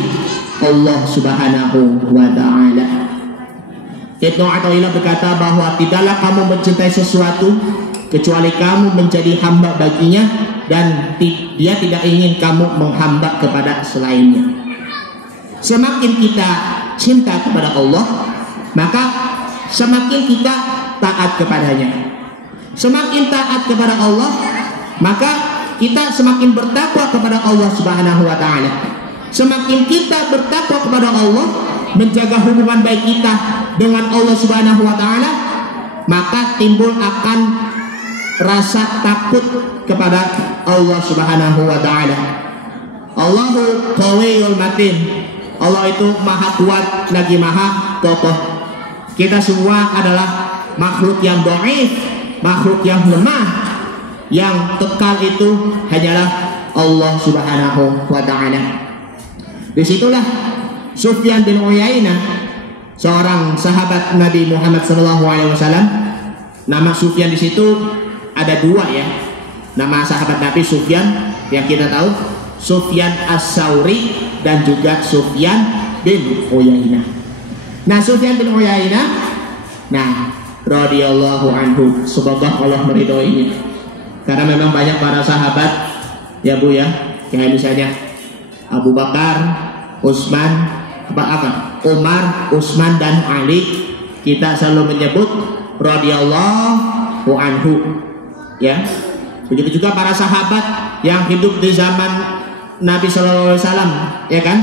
Allah Subhanahu wa ta'ala. Ibnu Athaillah berkata bahwa tidaklah kamu mencintai sesuatu kecuali kamu menjadi hamba baginya, dan dia tidak ingin kamu menghamba kepada selainnya. Semakin kita cinta kepada Allah, maka semakin kita taat kepadanya. Semakin taat kepada Allah, maka kita semakin bertakwa kepada Allah Subhanahu wa ta'ala. Semakin kita bertakwa kepada Allah, menjaga hubungan baik kita dengan Allah Subhanahu wa ta'ala, maka timbul akan rasa takut kepada Allah Subhanahu wa ta'ala. Allahu qawiyul matin, Allah itu maha kuat lagi maha kokoh. Kita semua adalah makhluk yang dhaif, makhluk yang lemah. Yang kekal itu hanyalah Allah Subhanahu wa ta'ala. Disitulah Sufyan bin Uyainah, seorang sahabat Nabi Muhammad SAW. Nama Sufyan di situ ada dua ya. Nama sahabat Nabi Sufyan yang kita tahu, Sufyan As-Sauri dan juga Sufyan bin Uyainah. Nah, Sufyan bin Uyainah, nah, radhiyallahu anhu, semoga Allah meridhoinya. Karena memang banyak para sahabat ya Bu ya, kayak misalnya Abu Bakar, Utsman, Umar, Utsman dan Ali, kita selalu menyebut radhiyallahu anhu. Ya. Begitu juga para sahabat yang hidup di zaman Nabi sallallahu alaihi wasallam, ya kan?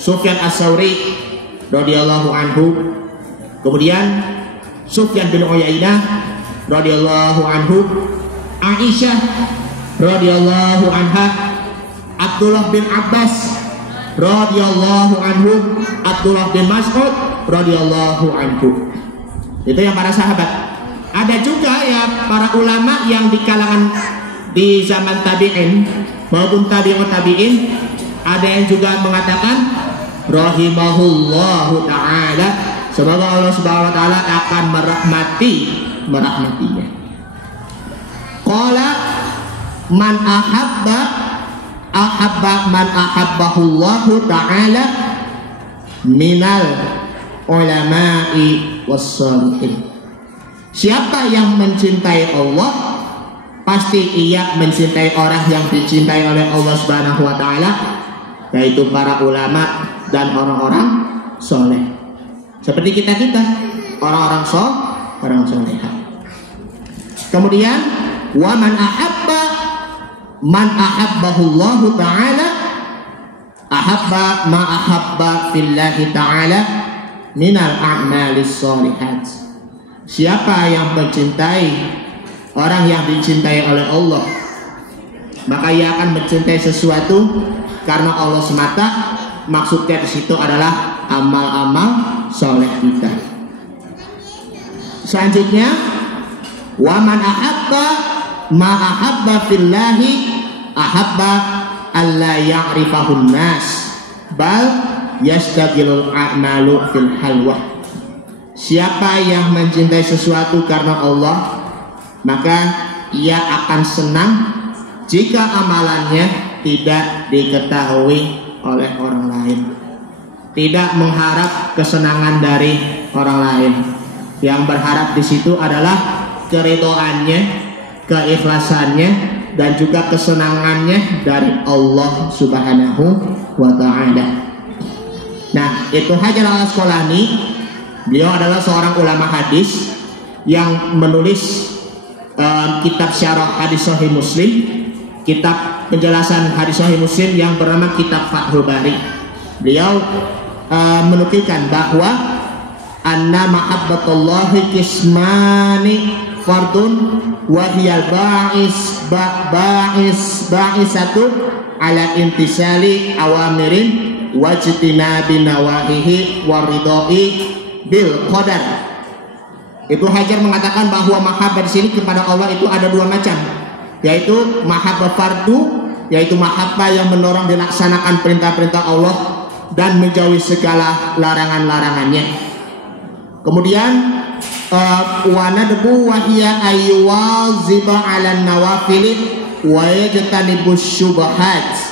Sufyan Ats-Tsauri radhiyallahu anhu. Kemudian Sufyan bin Uyainah radhiyallahu anhu, Aisyah radhiyallahu anha, Abdullah bin Abbas radhiyallahu anhu, Abdullah bin Mas'ud radhiyallahu anhu. Itu yang para sahabat. Ada juga ya para ulama yang di kalangan di zaman tabi'in maupun tabi'ut tabi'in, ada yang juga mengatakan rahimahullahu ta'ala, semoga Allah subhanahu wa ta'ala akan merahmatinya. Qala man ahabba man ahabbahullahu ta'ala minal ulama'i wassalihin. Siapa yang mencintai Allah, pasti ia mencintai orang yang dicintai oleh Allah subhanahu wa ta'ala, yaitu para ulama dan orang-orang soleh. Seperti kita orang-orang soleh. Kemudian wa man ahabbahullahu ta'ala ahabba ma ahabba fillahi ta'ala minal a'malis sholihat. Siapa yang mencintai orang yang dicintai oleh Allah, maka ia akan mencintai sesuatu karena Allah semata. Maksudnya di situ adalah amal-amal soleh kita. Selanjutnya, wa man ahabba ma ahabba fillahi ahabba alla ya'rifahun nas bal yastagilul a'malu fil halwah. Siapa yang mencintai sesuatu karena Allah, maka ia akan senang jika amalannya tidak diketahui oleh orang lain, tidak mengharap kesenangan dari orang lain. Yang berharap di situ adalah keridhoannya, keikhlasannya, dan juga kesenangannya dari Allah subhanahu wa ta'ala. Nah, itu Hajar al-Asqalani. Beliau adalah seorang ulama hadis yang menulis kitab syarah hadis Sahih Muslim, kitab penjelasan hadis Sahih Muslim yang bernama Kitab Fathul Bari. Beliau menukilkan bahwa anna mahabbatullahi kismani fardun wa hiyal ba'isatu ala intisali awamirin wajtinabi nawahihi waridoi bil qadar. Itu Hajar mengatakan bahwa mahabbah di sini kepada Allah itu ada dua macam, yaitu mahabbah fardu, yaitu mahabbah yang mendorong dilaksanakan perintah-perintah Allah dan menjauhi segala larangan-larangannya. Kemudian wanadbu wahya ayyuwaziba 'alan nawafil wa yajtanibus syubhat.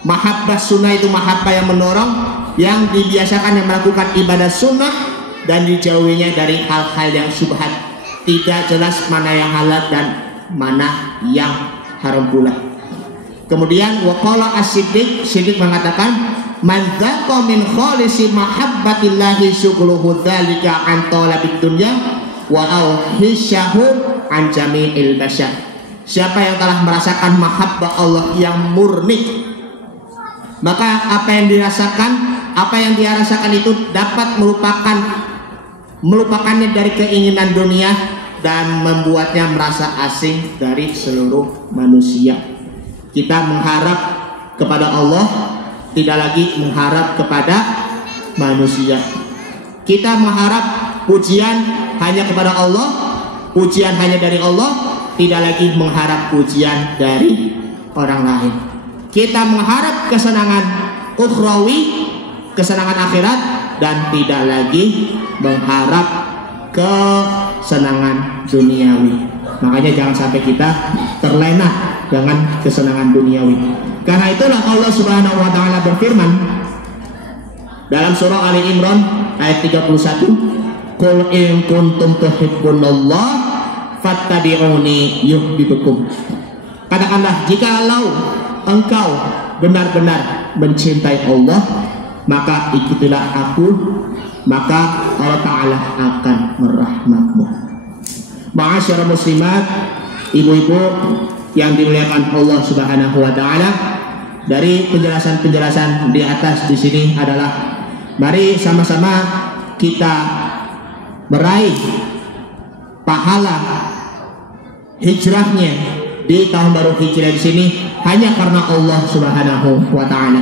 Mahabbah sunnah itu mahabbah yang mendorong, yang dibiasakan yang melakukan ibadah sunnah dan dijauhinya dari hal-hal yang syubhat, tidak jelas mana yang halal dan mana yang haram pula. Kemudian waqala as-Siddiq mengatakan man dzaqa min khalisi mahabbatillahi syughluhu dzalika an talabid dunya wa auhishahu an jami'il bashar. Siapa yang telah merasakan mahabbah Allah yang murni, maka apa yang dia rasakan itu dapat melupakannya dari keinginan dunia dan membuatnya merasa asing dari seluruh manusia. Kita mengharap kepada Allah, tidak lagi mengharap kepada manusia. Kita mengharap pujian hanya kepada Allah, pujian hanya dari Allah, tidak lagi mengharap pujian dari orang lain. Kita mengharap kesenangan ukhrawi, kesenangan akhirat, dan tidak lagi mengharap kesenangan duniawi. Makanya jangan sampai kita terlena dengan kesenangan duniawi. Karena itulah Allah Subhanahu wa taala berfirman dalam surah Ali Imran ayat 31, "Qul in kuntum tuhibbunallah fattabi'uni yuhibbukum." Katakanlah, jikalau engkau benar-benar mencintai Allah, maka ikutilah aku, maka Allah Ta'ala akan merahmatmu. Ma'asyara muslimat, ibu-ibu yang dimuliakan Allah Subhanahu wa Ta'ala, dari penjelasan-penjelasan di atas di sini adalah mari sama-sama kita meraih pahala hijrahnya di tahun baru hijrah di sini hanya karena Allah Subhanahu wa Ta'ala.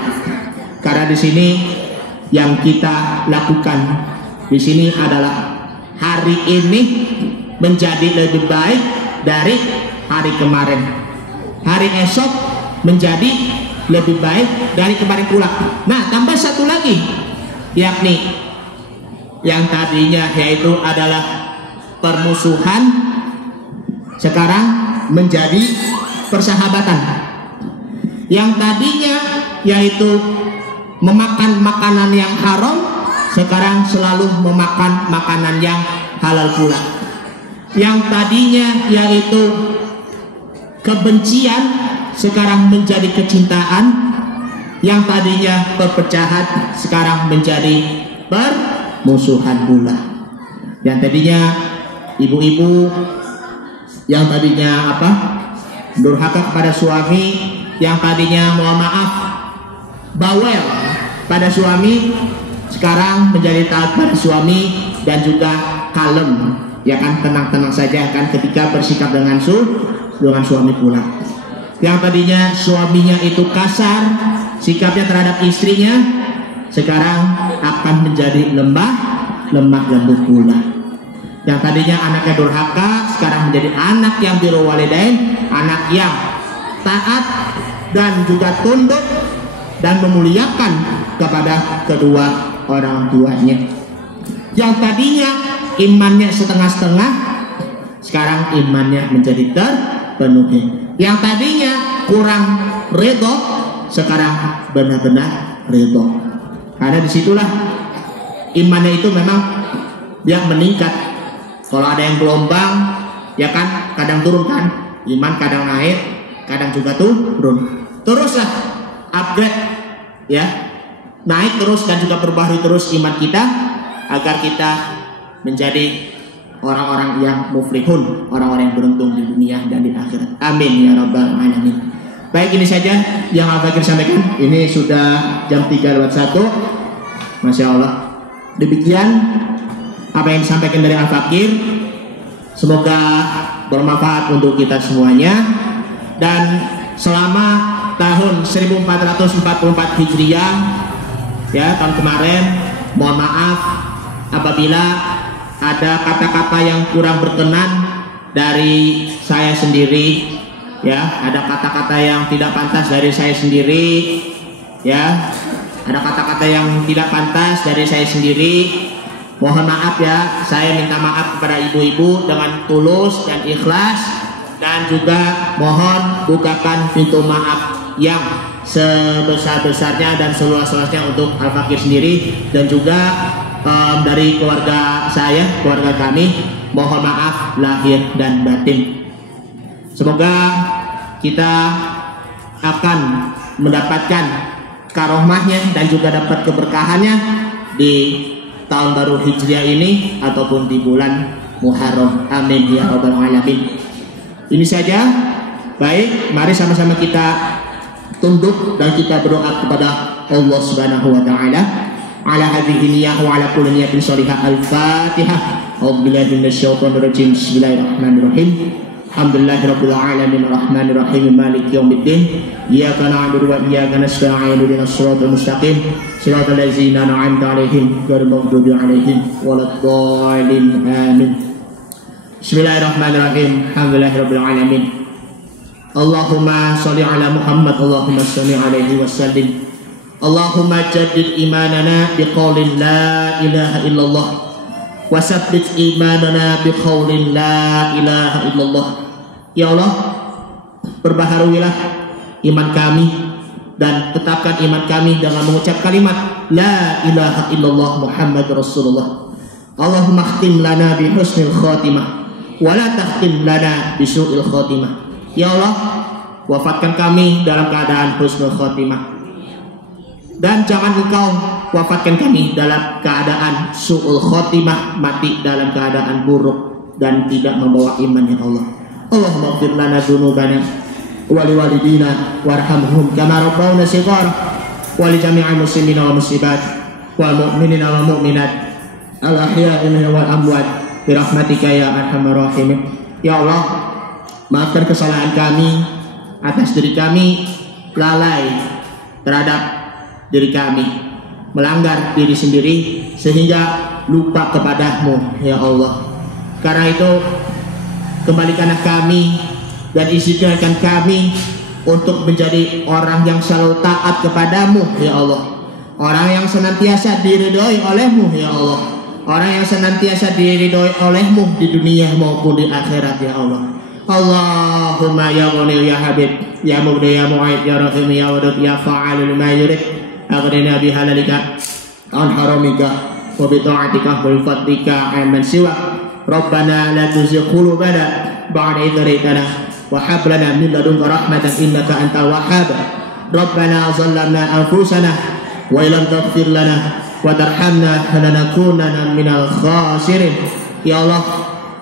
Karena di sini yang kita lakukan di sini adalah hari ini menjadi lebih baik dari hari kemarin. Hari esok menjadi lebih baik dari kemarin pula. Nah, tambah satu lagi, yakni yang tadinya yaitu adalah permusuhan, sekarang menjadi persahabatan. Yang tadinya yaitu memakan makanan yang haram, sekarang selalu memakan makanan yang halal pula. Yang tadinya yaitu kebencian, sekarang menjadi kecintaan. Yang tadinya perpecahan, sekarang menjadi permusuhan pula. Yang tadinya ibu-ibu yang tadinya durhaka kepada suami, yang tadinya mohon maaf bawel pada suami, sekarang menjadi taat pada suami dan juga kalem, ya kan, tenang-tenang saja kan ketika bersikap dengan suami pula. Yang tadinya suaminya itu kasar sikapnya terhadap istrinya, sekarang akan menjadi lemah lembut pula. Yang tadinya anaknya durhaka, sekarang menjadi anak yang birrul walidain, anak yang taat dan juga tunduk dan memuliakan kepada kedua orang tuanya. Yang tadinya imannya setengah-setengah, sekarang imannya menjadi terpenuhi. Yang tadinya kurang ridho, sekarang benar-benar ridho. Karena disitulah imannya itu memang dia meningkat. Kalau ada yang gelombang, ya kan, kadang turun kan, iman kadang naik, kadang juga turun. Teruslah upgrade, ya, naik terus dan juga berbaharui terus iman kita agar kita menjadi orang-orang yang muflihun, orang-orang yang beruntung di dunia dan di akhirat. Amin ya rabbal alamin. Baik, ini saja yang Al-Fakir sampaikan. Ini sudah jam 3:01. Masya Allah. Demikian apa yang disampaikan dari Al-Fakir. Semoga bermanfaat untuk kita semuanya. Dan selama tahun 1444 Hijriah, ya, tahun kemarin, mohon maaf apabila ada kata-kata yang kurang berkenan dari saya sendiri, ya, ada kata-kata yang tidak pantas dari saya sendiri, ya, ada kata-kata yang tidak pantas dari saya sendiri. Mohon maaf ya, saya minta maaf kepada ibu-ibu dengan tulus dan ikhlas, dan juga mohon bukakan pintu maaf yang sebesar-besarnya dan seluas-luasnya untuk Al-Fakir sendiri dan juga dari keluarga saya, keluarga kami, mohon maaf lahir dan batin. Semoga kita akan mendapatkan karomahnya dan juga dapat keberkahannya di tahun baru Hijriah ini ataupun di bulan Muharram. Amin ya rabbal alamin. Ini saja. Baik, mari sama-sama kita tunduk dan kita berdoa kepada Allah Subhanahu wa Ta'ala. Ala hadhihi niyyah wa ala kulli niyatin shalihah. Al-Fatihah. A'udzubillahi minasyaitonir rajim. Bismillahirrahmanirrahim. Alhamdulillahirabbil alamin arrahmanir rahim maliki yaumiddin. Iyyaka na'budu wa iyyaka nasta'in ihdinas siratal mustaqim siratal ladzina an'amta 'alaihim ghairil maghdubi 'alaihim waladdallin. Amin. Bismillahirrahmanirrahim. Alhamdulillahirabbil alamin. Allahumma shalli ala Muhammad, Allahumma shalli alaihi wasallim. Allahumma jaddid imanana biqaulin la ilaha illallah wa sabbit imanana biqaulin la ilaha illallah. Ya Allah, perbaharuilah iman kami dan tetapkan iman kami dengan mengucap kalimat la ilaha illallah Muhammad Rasulullah. Allahumma khtim lana bi husnil khatimah wa la takhtim lana bi su'il khatimah. Ya Allah, wafatkan kami dalam keadaan husnul khatimah Dan jangan Engkau wafatkan kami dalam keadaan su'ul khotimah, mati dalam keadaan buruk dan tidak membawa iman, ya Allah. Allahumma ighfir lana dzunubana wa liwalidina warhamhum kama rabbawna shighara wa li jami'il muslimina wal muslimat wal mu'minina wal mu'minat al ahya'i minhum wal amwat bi rahmatika ya arhamar rahimin. Ya Allah, maafkan kesalahan kami atas diri kami lalai terhadap diri kami, melanggar diri sendiri sehingga lupa kepadamu, ya Allah. Karena itu kembalikanlah kami dan izinkan kami untuk menjadi orang yang selalu taat kepadamu, ya Allah. Orang yang senantiasa diridhoi olehmu, ya Allah. Orang yang senantiasa diridhoi olehmu di dunia maupun di akhirat, ya Allah. Allahumma ya Ghani ya Habib ya Mubdi ya Mu'id ya Rahim ya Wadud ya Fa'alul ma yurid aghnina bihalalika an haramika wa bi ta'atika wa bi fadlika amman siwa. Rabbana la tuzigh qulubana ba'da idh hadaytana wa hab lana min ladunka rahmatan innaka antal wahhab. Rabbana zalamna anfusana wa illam taghfir lana wa tarhamna lanakunanna minal khasirin. Ya Allah,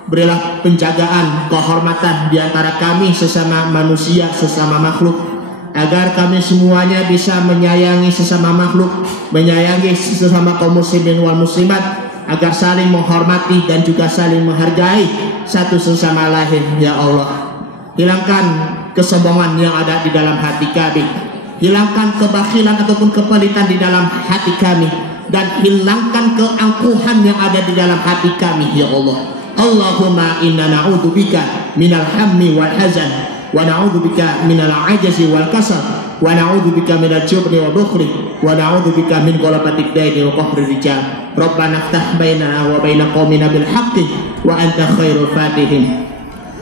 berilah penjagaan, kehormatan di antara kami sesama manusia, sesama makhluk, agar kami semuanya bisa menyayangi sesama makhluk, menyayangi sesama kaum muslimin wal muslimat, agar saling menghormati dan juga saling menghargai satu sesama lain, ya Allah. Hilangkan kesombongan yang ada di dalam hati kami, hilangkan kebakhilan ataupun kepelitan di dalam hati kami, dan hilangkan keangkuhan yang ada di dalam hati kami, ya Allah. Allahumma inna na'udzubika minal hammi wal hazan wa na'udzubika minal ajazi wal kasal wa na'udzubika minal jubni wal bukhli wa na'udzubika min ghalabatid daini wa qahrir rijal. Rabbana iftah bainana wa baina qaumina bil haqqi wa anta khairul fatihin.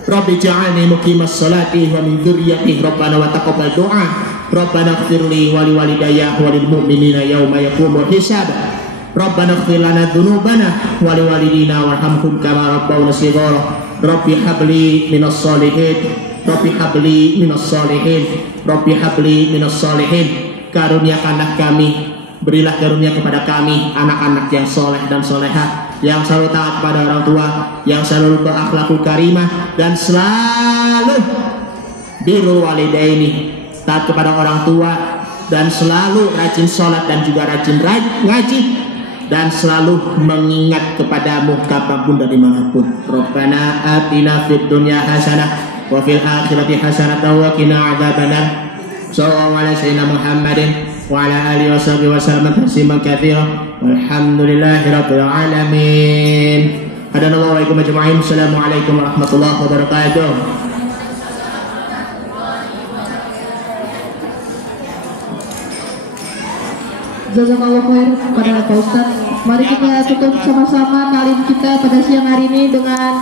Rabbi ja'alni muqimas salati wa min dzurriyyati Rabbana wa taqabbal du'a. Rabbana ighfirli wa liwalidayya wa lil mu'minina yauma yaqumul hisab. Rabbana ighfir lana dzunubana wa liwalidina warhamhum kama rabbawna shighara. Rabbi habli minas shalihin. Rabbi habli minas shalihin. Rabbi habli minas shalihin. Karuniakanlah kami, berilah karunia kepada kami anak-anak yang soleh dan solehah, yang selalu taat kepada orang tua, yang selalu berakhlakul karimah, dan selalu birrul walidaini, taat kepada orang tua, dan selalu rajin sholat dan juga rajin ngaji, dan selalu mengingat kepadamu kapanpun dan dimanapun. Rabbana atina fid dunya hasanah wa fil akhirati hasanah wa qina adzabannar. Sallallahu alaihi sayyidina Muhammadin wa ala alihi washabihi wasallam tasliman katsira. Walhamdulillahi rabbil alamin. Hadanallahu wa iyyakum ajma'in. Assalamualaikum warahmatullahi wabarakatuh. Jazakallah khair kepada Pak Ustadz. Mari kita tutup sama-sama talim kita pada siang hari ini dengan